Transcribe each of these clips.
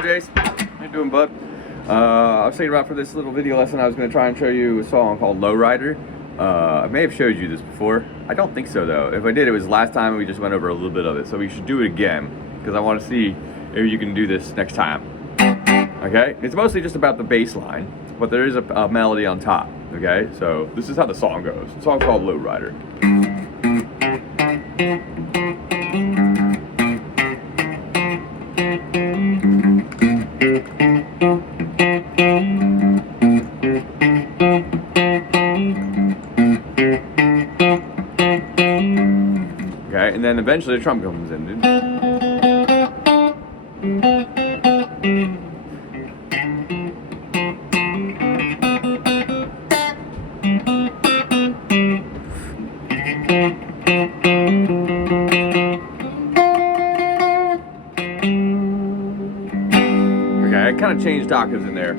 on, Jace? How you doing, bud? I was thinking about for this little video lesson, I was going to try and show you a song called Lowrider. I may have showed you this before. I don't think so, though. If I did, it was last time and we just went over a little bit of it. So we should do it again, because I want to see if you can do this next time. Okay? It's mostly just about the bass line, but there is a melody on top. Okay? So this is how the song goes. The song's called Lowrider. Okay, and then eventually the trumpet comes in. Okay, I kind of changed octaves in there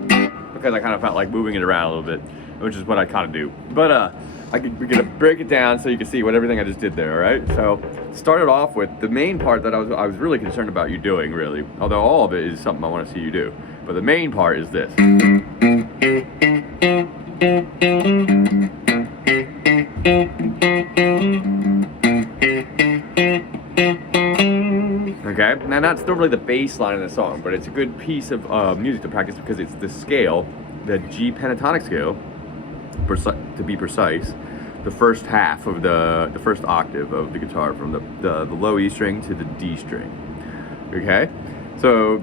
because I kind of felt like moving it around a little bit, which is what I kind of do. But we're gonna break it down so you can see what everything I just did there. All right. So started off with the main part that I was really concerned about you doing, really. Although all of it is something I want to see you do, but the main part is this. Okay, now that's not really the bass line of the song, but it's a good piece of music to practice because it's the scale, the G pentatonic scale, to be precise, the first half of the first octave of the guitar from the low E string to the D string. Okay, so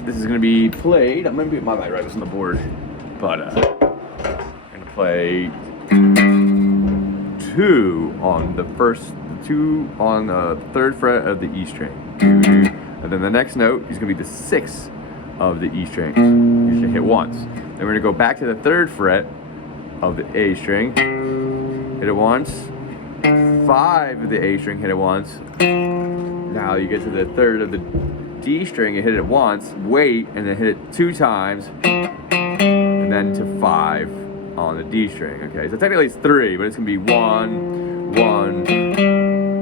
this is going to be played. I'm going to be my right was on the board, but I'm going to play 2 on the first, 2 on the 3rd fret of the E string, and then the next note is going to be the 6th of the E string. You should hit once. Then we're going to go back to the 3rd fret of the A string, hit it once. 5 of the A string, hit it once. Now you get to the 3rd of the D string, you hit it once, wait, and then hit it 2 times, and then to 5 on the D string. Okay, so technically it's 3, but it's gonna be 1, 1.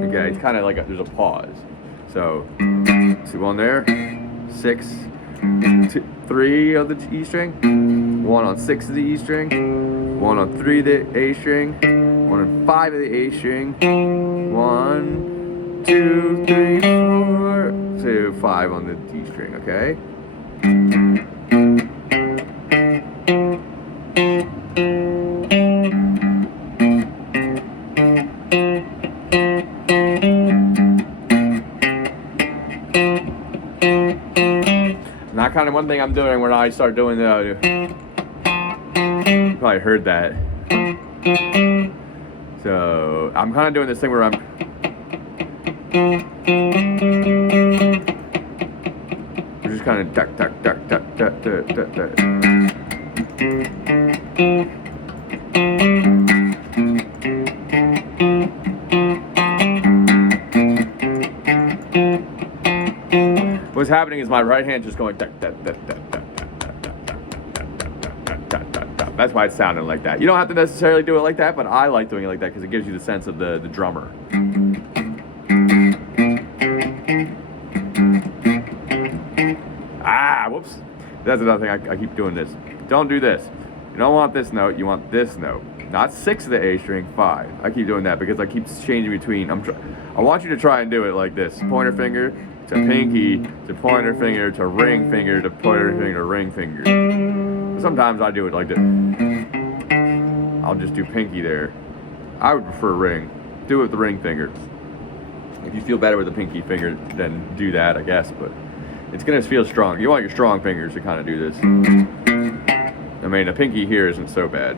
Okay, it's kind of like there's a pause. So 2 on there, 6, 2, 3 of the E string, 1 on 6 of the E string, 1 on 3 of the A string, 1 on 5 of the A string, 1, 2, 3, 4, 2, 5 on the D string, okay? Now, kind of one thing I'm doing when I start doing the, you probably heard that. So I'm kind of doing this thing where I'm just kind of duck, duck, duck, duck, duck, duck, duck, duck. What's happening is my right hand just going duck, duck, duck, duck, duck, duck, duck, duck, duck, duck, duck, duck. That's why it's sounding like that. You don't have to necessarily do it like that, but I like doing it like that because it gives you the sense of the drummer. Whoops. That's another thing, I keep doing this. Don't do this. You don't want this note, you want this note. Not 6 of the A string, 5. I keep doing that because I keep changing between. I want you to try and do it like this. Pointer finger to pinky to pointer finger to ring finger to pointer finger to ring finger. Sometimes I do it like this. I'll just do pinky there. I would prefer ring. Do it with the ring finger. If you feel better with the pinky finger, then do that, I guess, but it's gonna feel strong. You want your strong fingers to kind of do this. I mean, the pinky here isn't so bad.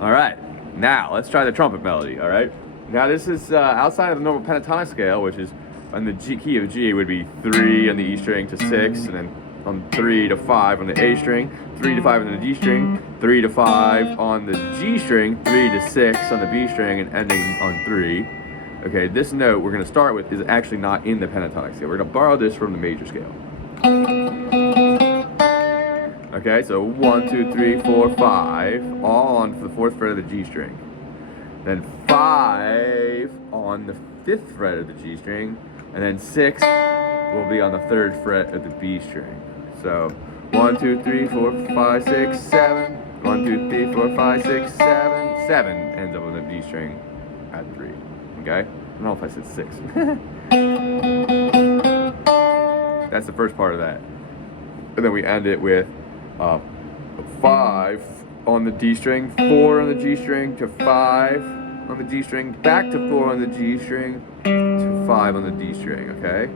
All right, now let's try the trumpet melody, all right? Now this is outside of the normal pentatonic scale, which is on the G key of G would be 3 on the E string to 6, and then on 3 to 5 on the A string, 3 to 5 on the D string, 3 to 5 on the G string, 3 to 6 on the B string, and ending on 3. Okay, this note we're going to start with is actually not in the pentatonic scale. We're going to borrow this from the major scale. Okay, so 1, 2, 3, 4, 5, all on the 4th fret of the G string. Then 5 on the 5th fret of the G string, and then 6 will be on the 3rd fret of the B string. So 1, 2, 3, 4, 5, 6, 7. 1, 2, 3, 4, 5, 6, 7. 7 ends up on the D string at 3. Okay? I don't know if I said 6. That's the first part of that. And then we end it with 5 on the D string, 4 on the G string, to 5 on the G string, back to 4 on the G string, to 5 on the D string, okay?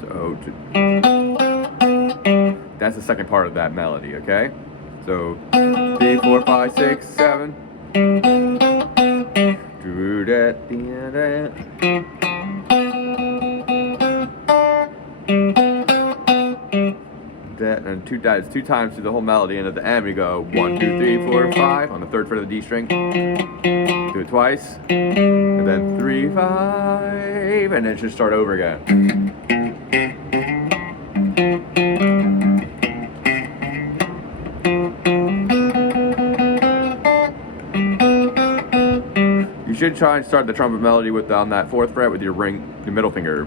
So, that's the second part of that melody, okay? So, 3, 4, 5, 6, 7. Do that, and two times through the whole melody, and at the end we go 1, 2, 3, 4, 5 on the 3rd fret of the D string. Do it twice, and then 3, 5, and then just start over again. You should try and start the trumpet melody with on that 4th fret with your middle finger.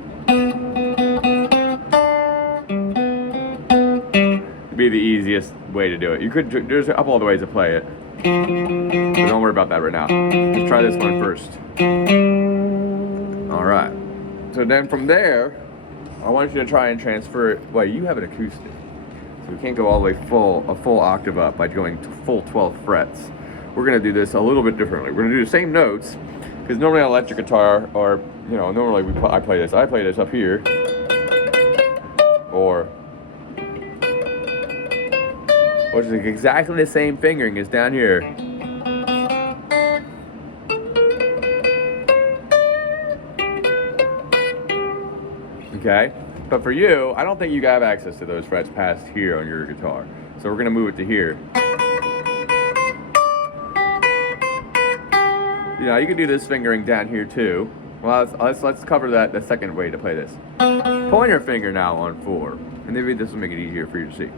Be the easiest way to do it. You could, there's a couple other ways to play it, but don't worry about that right now. Just try this one first. All right. So then from there, I want you to try and transfer it. Well, you have an acoustic, so we can't go all the way a full octave up by going to full 12 frets. We're gonna do this a little bit differently. We're gonna do the same notes, because normally on electric guitar, or normally I play this up here, or which is exactly the same fingering as down here. Okay? But for you, I don't think you have access to those frets past here on your guitar. So we're gonna move it to here. You can do this fingering down here too. Well, let's cover that the second way to play this. Point your finger now on 4, and maybe this will make it easier for you to see.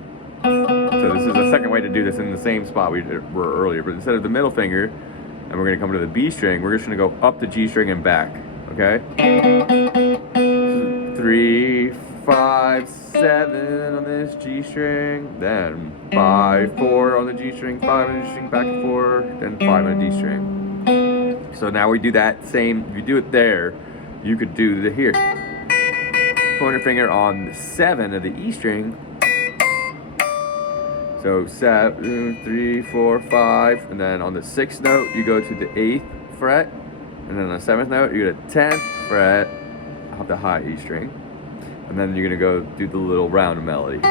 So this is the second way to do this in the same spot we were earlier, but instead of the middle finger, and we're going to come to the B string, we're just going to go up the G string and back, okay? 3, 5, 7 on this G string, then 5, 4 on the G string, 5 on the G string, back to 4, then 5 on the D string. So now we do that same, if you do it there, you could do the here. Pointer finger on the 7 of the E string. So 7, 3, 4, 5, and then on the 6th note, you go to the 8th fret, and then on the 7th note, you go to the 10th fret of the high E string, and then you're gonna go do the little round melody.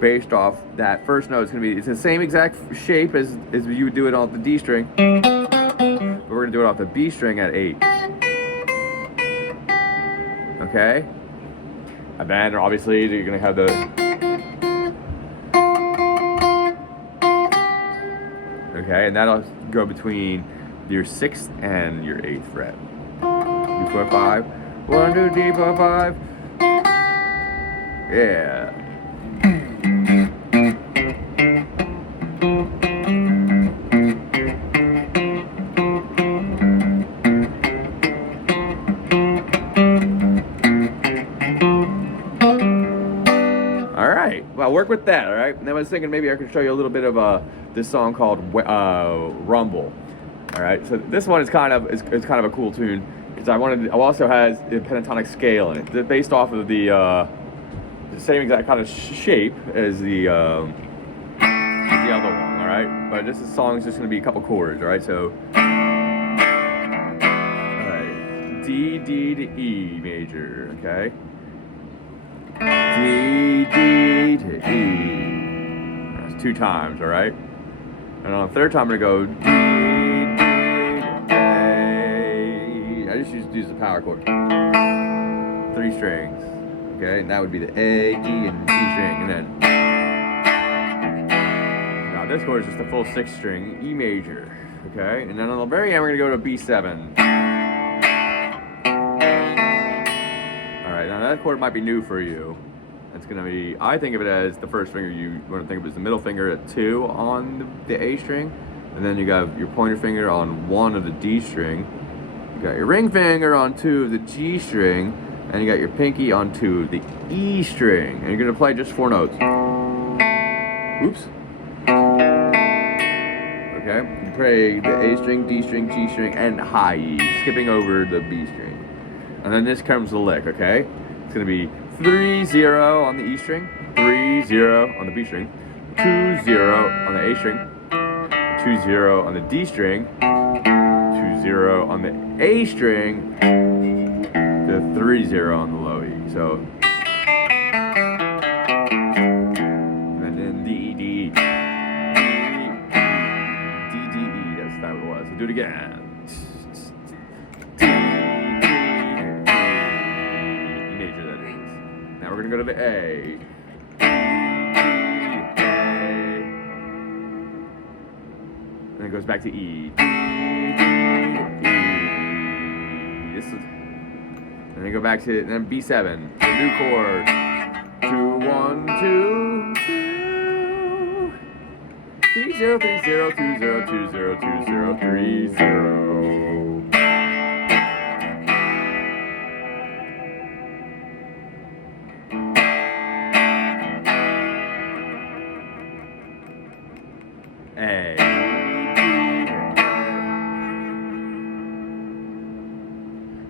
Based off that first note, it's the same exact shape as you would do it off the D string, but we're gonna do it off the B string at 8. Okay? And then obviously you're gonna have the okay, and that'll go between your 6th and your 8th fret. 2, 4, 5. 1, 2, 3, 4, 5. Yeah. Well, work with that, all right? And then I was thinking maybe I could show you a little bit of this song called Rumble. All right, so this one is kind of a cool tune because it also has a pentatonic scale in it. It's based off of the same exact kind of shape as the other one, all right? But this song's just going to be a couple chords, all right? So, all right, D, D to E major, okay? D, D to E. That's 2 times, all right? And on the 3rd time, I'm going to go D, D to A. I just use the power chord. 3 strings, okay? And that would be the A, E, and D string. And then, now this chord is just a full 6 string, E major. Okay, and then on the very end, we're gonna go to B7. All right, now that chord might be new for you. It's gonna be, I think of it as the first finger. You want to think of it as the middle finger at 2 on the A string, and then you got your pointer finger on 1 of the D string. You got your ring finger on 2 of the G string, and you got your pinky on 2 of the E string. And you're gonna play just 4 notes. Oops. Okay, you play the A string, D string, G string, and high E, skipping over the B string. And then this comes the lick, okay? It's gonna be 3-0 on the E string, 3-0 on the B string, 2-0 on the A string, 2-0 on the D string, 2-0 on the A string, to 3-0 on the low E. So, and then D, D, D, D, D, E. That's what it was. So do it again. We're gonna go to the A. And it goes back to E. This is, and then go back to then B7. The new chord. 2, 1, 2, 2. 3-0, 3-0, 2-0, 2-0, 2-0, 3-0. A.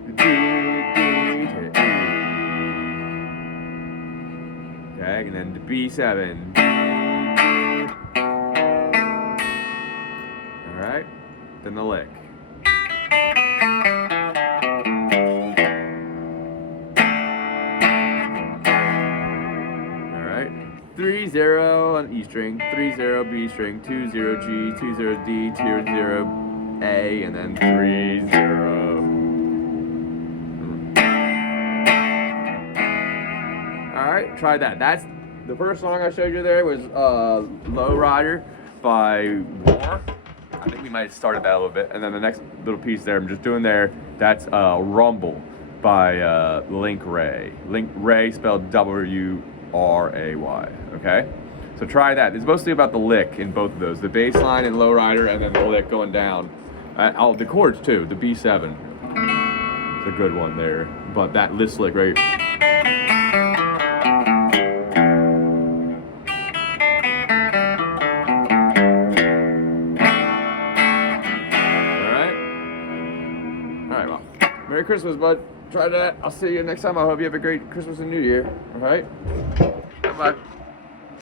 D, D, to E. Okay, and then to B7. Alright, then the lick. Alright, 3-0 on E string, 3-0 B string, 2-0 G, 2-0 D, 2-0 A, and then 3-0. Alright, try that. That's the first song I showed you there was Low Rider by War. I think we might have started that a little bit. And then the next little piece there I'm just doing there, that's Rumble by Link Ray. Link Ray spelled W-R-A-Y, okay? So try that. It's mostly about the lick in both of those, the bass line and Low Rider, and then the lick going down. The chords too, the B7. It's a good one there. But this lick right here. Alright, well, Merry Christmas, bud. Try that. I'll see you next time. I hope you have a great Christmas and New Year. Alright? Bye-bye.